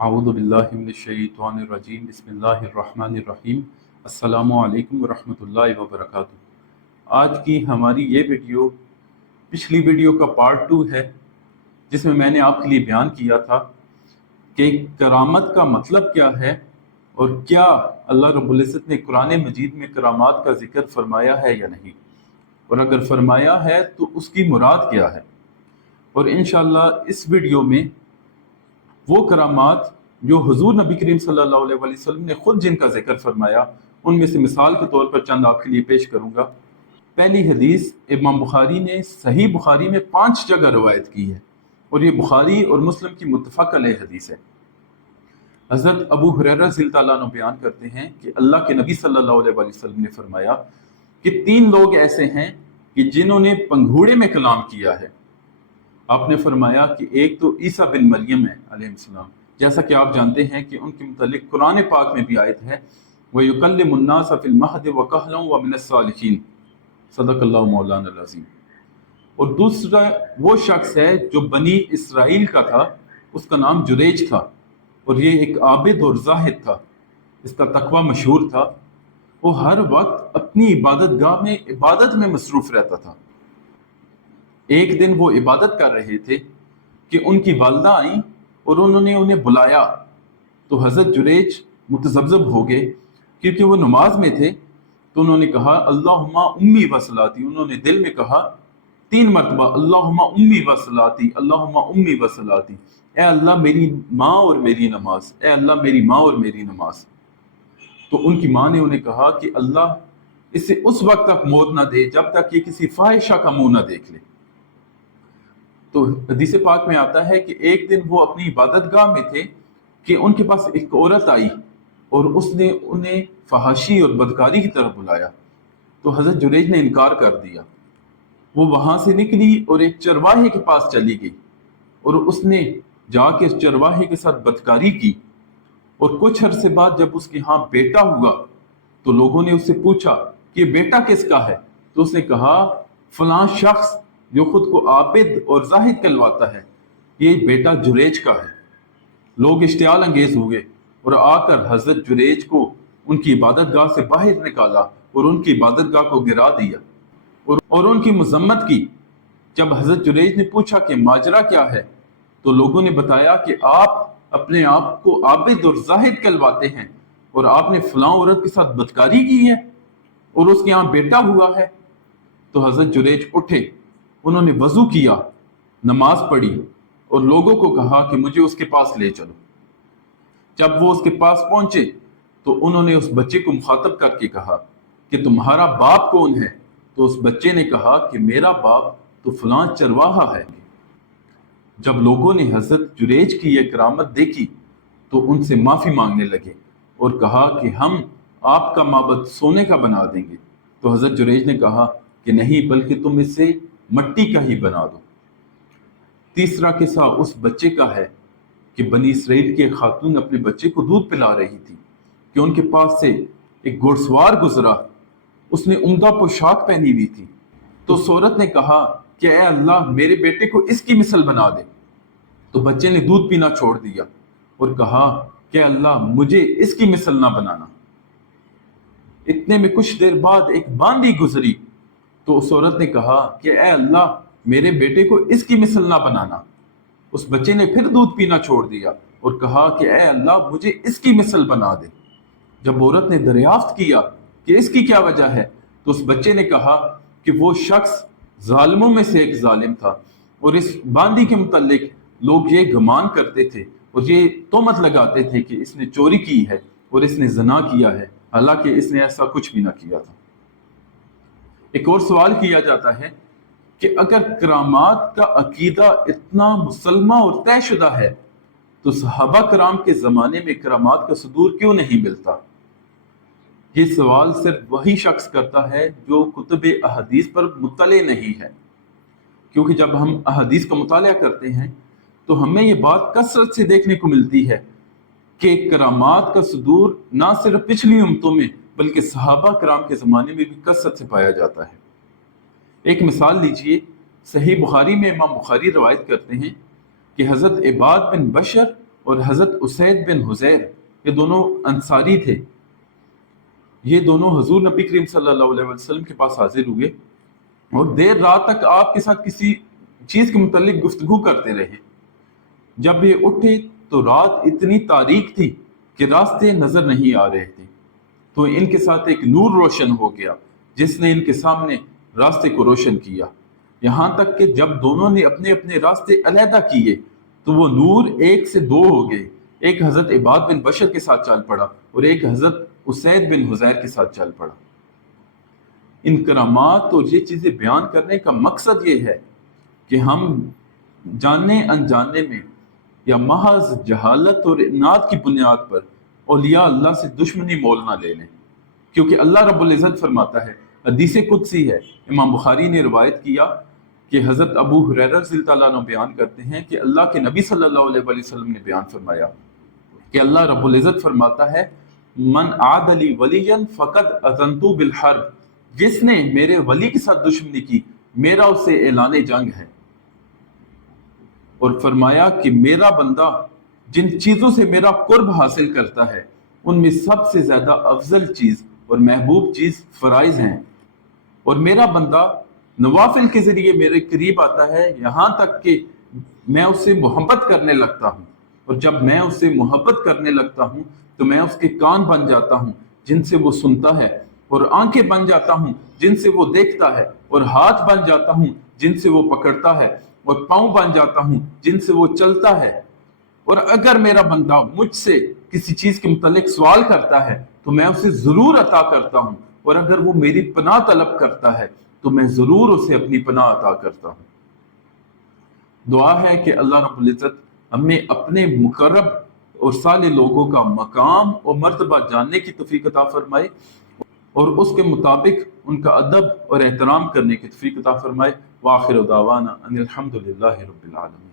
اعوذ باللہ من الشیطان الرجیم بسم اللہ الرحمن الرحیم السلام علیکم ورحمۃ اللہ وبرکاتہ۔ آج کی ہماری یہ ویڈیو پچھلی ویڈیو کا پارٹ 2 ہے، جس میں میں نے آپ کے لیے بیان کیا تھا کہ کرامت کا مطلب کیا ہے اور کیا اللہ رب العزت نے قرآن مجید میں کرامات کا ذکر فرمایا ہے یا نہیں، اور اگر فرمایا ہے تو اس کی مراد کیا ہے۔ اور انشاءاللہ اس ویڈیو میں وہ کرامات جو حضور نبی کریم صلی اللہ علیہ وسلم نے خود جن کا ذکر فرمایا، ان میں سے مثال کے طور پر چند آپ کے لیے پیش کروں گا۔ پہلی حدیث امام بخاری نے صحیح بخاری میں 5 جگہ روایت کی ہے، اور یہ بخاری اور مسلم کی متفق علیہ حدیث ہے۔ حضرت ابو ہریرہ رضی اللہ عنہ بیان کرتے ہیں کہ اللہ کے نبی صلی اللہ علیہ وسلم نے فرمایا کہ 3 لوگ ایسے ہیں کہ جنہوں نے پنگھوڑے میں کلام کیا ہے۔ آپ نے فرمایا کہ ایک تو عیسیٰ بن مریم ہے علیہ السلام، جیسا کہ آپ جانتے ہیں کہ ان کے متعلق قرآن پاک میں بھی آیت ہے وَيُكَلِّمُ النَّاسَ فِي الْمَهْدِ وَكَهْلًا وَمِنَ الصَّالِحِينَ، صدق اللہ مولانا العظیم۔ اور دوسرا وہ شخص ہے جو بنی اسرائیل کا تھا، اس کا نام جریج تھا، اور یہ ایک عابد اور زاہد تھا، اس کا تقوی مشہور تھا۔ وہ ہر وقت اپنی عبادت گاہ میں عبادت میں مصروف رہتا تھا۔ ایک دن وہ عبادت کر رہے تھے کہ ان کی والدہ آئیں اور انہوں نے انہیں بلایا، تو حضرت جریج متذبذب ہو گئے کیونکہ وہ نماز میں تھے۔ تو انہوں نے کہا اللہم امی و صلاتی، انہوں نے دل میں کہا 3 مرتبہ اللہم امی و صلاتی، اللہم امی و صلاتی، اے اللہ میری ماں اور میری نماز، اے اللہ میری ماں اور میری نماز۔ تو ان کی ماں نے انہیں کہا کہ اللہ اسے اس وقت تک موت نہ دے جب تک یہ کسی فاحشہ کا منہ نہ دیکھ لے۔ تو حدیث پاک میں آتا ہے کہ ایک دن وہ اپنی عبادت گاہ میں تھے کہ ان کے پاس ایک عورت آئی اور اس نے انہیں فحاشی اور بدکاری کی طرف بلایا، تو حضرت جریج نے انکار کر دیا۔ وہ وہاں سے نکلی اور ایک چرواہے کے پاس چلی گئی، اور اس نے جا کے اس چرواہے کے ساتھ بدکاری کی، اور کچھ عرصے بعد جب اس کے ہاں بیٹا ہوا تو لوگوں نے اس سے پوچھا کہ یہ بیٹا کس کا ہے، تو اس نے کہا فلاں شخص جو خود کو عابد اور زاہد کہلواتا ہے، یہ بیٹا جریج کا ہے۔ لوگ اشتعال انگیز ہوئے اور آ کر حضرت جریج کو ان کی عبادت گاہ سے باہر نکالا اور ان کی عبادت گاہ کو گرا دیا اور ان کی مذمت کی۔ جب حضرت جریج نے پوچھا کہ ماجرا کیا ہے، تو لوگوں نے بتایا کہ آپ اپنے آپ کو عابد اور زاہد کہلواتے ہیں، اور آپ نے فلاں عورت کے ساتھ بدکاری کی ہے اور اس کے یہاں بیٹا ہوا ہے۔ تو حضرت جریج اٹھے، انہوں نے وضو کیا، نماز پڑھی اور لوگوں کو کہا کہ مجھے اس کے پاس لے چلو۔ جب وہ اس کے پاس پہنچے تو انہوں نے اس بچے کو مخاطب کر کے کہا کہ تمہارا باپ کون ہے؟ تو اس بچے نے کہا کہ میرا باپ تو فلاں چرواہا ہے۔ جب لوگوں نے حضرت جریج کی یہ کرامت دیکھی تو ان سے معافی مانگنے لگے اور کہا کہ ہم آپ کا معبد سونے کا بنا دیں گے۔ تو حضرت جریج نے کہا کہ نہیں، بلکہ تم اس سے مٹی کا ہی بنا دو۔ تیسرا قصہ اس بچے کا ہے کہ بنی اسرائیل کی خاتون اپنے بچے کو دودھ پلا رہی تھی کہ ان کے پاس سے ایک گھڑ سوار گزرا، اس نے عمدہ پوشاک پہنی ہوئی تھی۔ تو اس عورت نے کہا کہ اے اللہ میرے بیٹے کو اس کی مثل بنا دے۔ تو بچے نے دودھ پینا چھوڑ دیا اور کہا کہ اللہ مجھے اس کی مثل نہ بنانا۔ اتنے میں کچھ دیر بعد ایک باندی گزری، تو اس عورت نے کہا کہ اے اللہ میرے بیٹے کو اس کی مثل نہ بنانا۔ اس بچے نے پھر دودھ پینا چھوڑ دیا اور کہا کہ اے اللہ مجھے اس کی مثل بنا دے۔ جب عورت نے دریافت کیا کہ اس کی کیا وجہ ہے، تو اس بچے نے کہا کہ وہ شخص ظالموں میں سے ایک ظالم تھا، اور اس باندی کے متعلق لوگ یہ گمان کرتے تھے اور یہ تہمت لگاتے تھے کہ اس نے چوری کی ہے اور اس نے زنا کیا ہے، حالانکہ اس نے ایسا کچھ بھی نہ کیا تھا۔ ایک اور سوال کیا جاتا ہے کہ اگر کرامات کا عقیدہ اتنا مسلمہ اور طے شدہ ہے تو صحابہ کرام کے زمانے میں کرامات کا صدور کیوں نہیں ملتا؟ یہ سوال صرف وہی شخص کرتا ہے جو کتب احادیث پر مطلع نہیں ہے، کیونکہ جب ہم احادیث کا مطالعہ کرتے ہیں تو ہمیں یہ بات کثرت سے دیکھنے کو ملتی ہے کہ کرامات کا صدور نہ صرف پچھلی امتوں میں بلکہ صحابہ کرام کے زمانے میں بھی کثرت سے پایا جاتا ہے۔ ایک مثال لیجئے، صحیح بخاری میں امام بخاری روایت کرتے ہیں کہ حضرت عباد بن بشر اور حضرت اسید بن حضیر، یہ دونوں انصاری تھے، یہ دونوں حضور نبی کریم صلی اللہ علیہ وسلم کے پاس حاضر ہوئے اور دیر رات تک آپ کے ساتھ کسی چیز کے متعلق گفتگو کرتے رہے۔ جب یہ اٹھے تو رات اتنی تاریک تھی کہ راستے نظر نہیں آ رہے تھے، تو ان کے ساتھ ایک نور روشن ہو گیا جس نے ان کے سامنے راستے کو روشن کیا، یہاں تک کہ جب دونوں نے اپنے اپنے راستے علیحدہ کیے تو وہ نور ایک سے دو ہو گئے، ایک حضرت عباد بن بشر کے ساتھ چل پڑا اور ایک حضرت اسید بن حضیر کے ساتھ چل پڑا۔ ان کرامات اور یہ چیزیں بیان کرنے کا مقصد یہ ہے کہ ہم جاننے انجانے میں یا محض جہالت اور اناد کی بنیاد پر اولیاء اللہ سے دشمنی مول نہ لے لیں، کیونکہ اللہ رب العزت فرماتا ہے، حدیث قدسی ہے، امام بخاری نے روایت کیا کہ حضرت ابو ہریرہ رضی اللہ تعالیٰ عنہ بیان کرتے ہیں کہ اللہ کے نبی صلی اللہ علیہ وسلم نے بیان فرمایا کہ اللہ رب العزت فرماتا ہے، من عاد لی ولیا فقد اذنت بالحرب، جس نے میرے ولی کے ساتھ دشمنی کی میرا اسے اعلان جنگ ہے۔ اور فرمایا کہ میرا بندہ جن چیزوں سے میرا قرب حاصل کرتا ہے ان میں سب سے زیادہ افضل چیز اور محبوب چیز فرائض ہیں، اور میرا بندہ نوافل کے ذریعے میرے قریب آتا ہے یہاں تک کہ میں اس سے محبت کرنے لگتا ہوں، اور جب میں اس سے محبت کرنے لگتا ہوں تو میں اس کے کان بن جاتا ہوں جن سے وہ سنتا ہے، اور آنکھیں بن جاتا ہوں جن سے وہ دیکھتا ہے، اور ہاتھ بن جاتا ہوں جن سے وہ پکڑتا ہے، اور پاؤں بن جاتا ہوں جن سے وہ چلتا ہے، اور اگر میرا بندہ مجھ سے کسی چیز کے متعلق سوال کرتا ہے تو میں اسے ضرور عطا کرتا ہوں، اور اگر وہ میری پناہ طلب کرتا ہے تو میں ضرور اسے اپنی پناہ عطا کرتا ہوں۔ دعا ہے کہ اللہ رب العزت ہمیں اپنے مقرب اور صالح لوگوں کا مقام اور مرتبہ جاننے کی توفیق عطا فرمائے، اور اس کے مطابق ان کا ادب اور احترام کرنے کی توفیق عطا فرمائے۔ وآخر دعوانا ان الحمد للہ رب العالمین۔